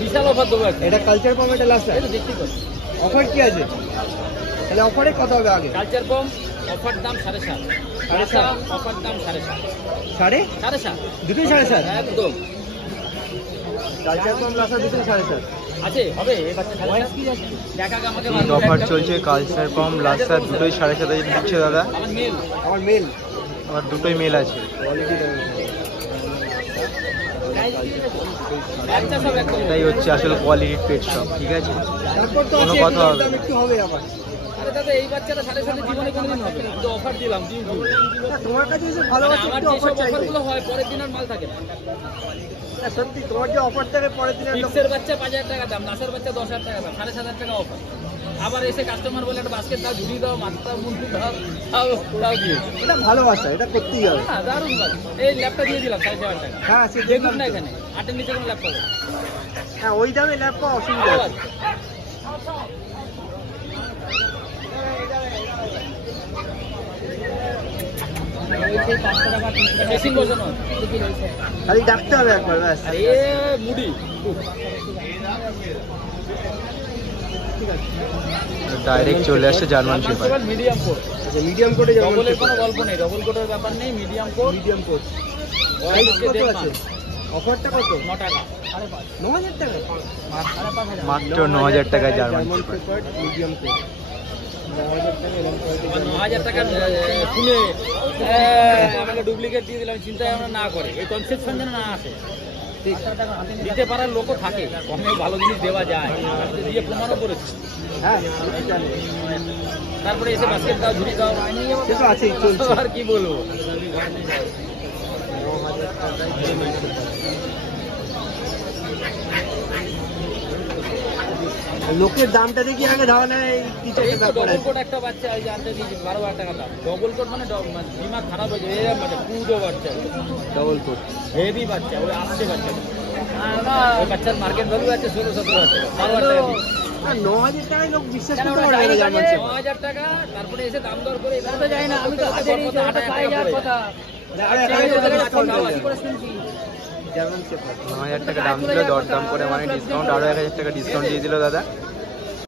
বিশাল offer দেবো। এটা culture পাম, এটা লাস্ট দেখতে পাচ্ছ অফার কি আছে? তাহলে অফারে কত হবে আগে? কালচার পাম অফার দাম 7.5, 7.5 অফার দাম 7.5, 7.5 দুটোই 7.5 একদম। কালচার পাম লাসা দুটোই 7.5 আছে হবে এই বাচ্চা 7.5 দেখা আমাকে অফার চলছে কালচার পাম লাসা দুটোই 7.5 দিচ্ছে দাদা। আমার মেল, আমার মেল, আমার দুটোই মেল আছে। বাচ্চা সব একদম। এটাই হচ্ছে আসলে কোয়ালিটির পেট শপ, ঠিক আছে? তারপর তো কোনো আছে কথা হবে দাম একটু হবে আবার। আরে দাদা এই বাচ্চাটা 7.5 জীবনে কোনোদিন হবে না, কিন্তু অফার দিলাম দিন দিন। না, তোমার কাছে এসে ভালো আছে আমার একটু যে অফার সব চাইবে। অফারগুলো হয় পরের দিন আর মাল থাকে না। না, সত্যি তোমার যে অফার থাকে পরের দিন একটা ফিক্সের বাচ্চা 5,000 টাকা দাম, নাসের বাচ্চা 10,000 টাকা দাম, 7,500 টাকা অফার। আবার এসে কাস্টমার বলে একটা বাস্কেট দাও, ঝুড়ি দাও, মাথা মুন্ডু দাও, তাও দিয়ে। এটা ভালোবাসা, এটা করতেই হবে। হ্যাঁ দারুণ বাচ্চা। এই ল্যাপটা দিয়ে দিলাম 7,500 টাকা। হ্যাঁ সে দেখুন না এখানে 8-এর নিচে কোনো ল্যাপ পাবো না। হ্যাঁ ওই দামে ল্যাপ পাওয়া অসুবিধা ভালো আছে। বাচ্চা। মেশিন বসানো খালি ডাকতে হবে একবার ব্যাস। আরে মুডি ডাইরেক্ট চলে আসছে জার্মান শেপার্ড। Medium coat. আচ্ছা মিডিয়াম কোটে যাবেন। ডবলের কোনো গল্প নেই, ডবল কোটের ব্যাপার নেই, মিডিয়াম কোট। মিডিয়াম কোট বয়স হচ্ছে কত 1.5 আছে? মাস। অফারটা কত? 9 টাকা, 9000 টাকা মাত্র 9000 টাকায় German German Shepherd. Shepherd medium coat 9000 টাকা এরকম কোয়ালিটি। 9,000 টাকা শুনে আমাকে ডুপ্লিকেট দিয়ে দিলাম, চিন্তায় আমরা না করে এই কনসেপশন যেন না আসে। ঠিক দিতে পারার লোকও থাকে, কমে ভালো জিনিস দেওয়া যায়, আজকে দিয়ে প্রমাণও করেছে। হ্যাঁ আমি জানি। তারপরে এসে বাস্কেট দাও, ঝুড়ি দাও, সে তো আছেই, চলছে। আর কি বলবো। 9000 টাকায় জার্মান শেপার্ড। লোকের দামটা দেখি আগে ধারণা কিছু এই তো ডবল কোট একটা বাচ্চা ওই যে আনতে দিয়েছি 12,000 টাকা দাম। ডবল কোট মানে দিমাগ খারাপ হয়েছে, এরকম বাচ্চা পুরো বাচ্চা, ডবল কোট হেভি বাচ্চা, ওই আসছে বাচ্চা। ওই বাচ্চার মার্কেট ভ্যালু আছে 16-17 হাজার, 12,000 টাকা দিয়ে। 9000 টাকায় লোক বিশ্বাস করতে পারে না জার্মান শেপার্ড। 9,000 টাকা, তারপরে এসে দাম দর করে এখানে তো যাই না, আমি তো আগে নিয়েছি 8,000 কথা। আরে এখানে তো ডিসকাউন্ট হয়ে যায়। জার্মান শেপার্ড 9000 টাকা দাম দিল, দরদাম করে মানে ডিসকাউন্ট আরো 1000 টাকা ডিসকাউন্ট দিয়ে দিল দাদা।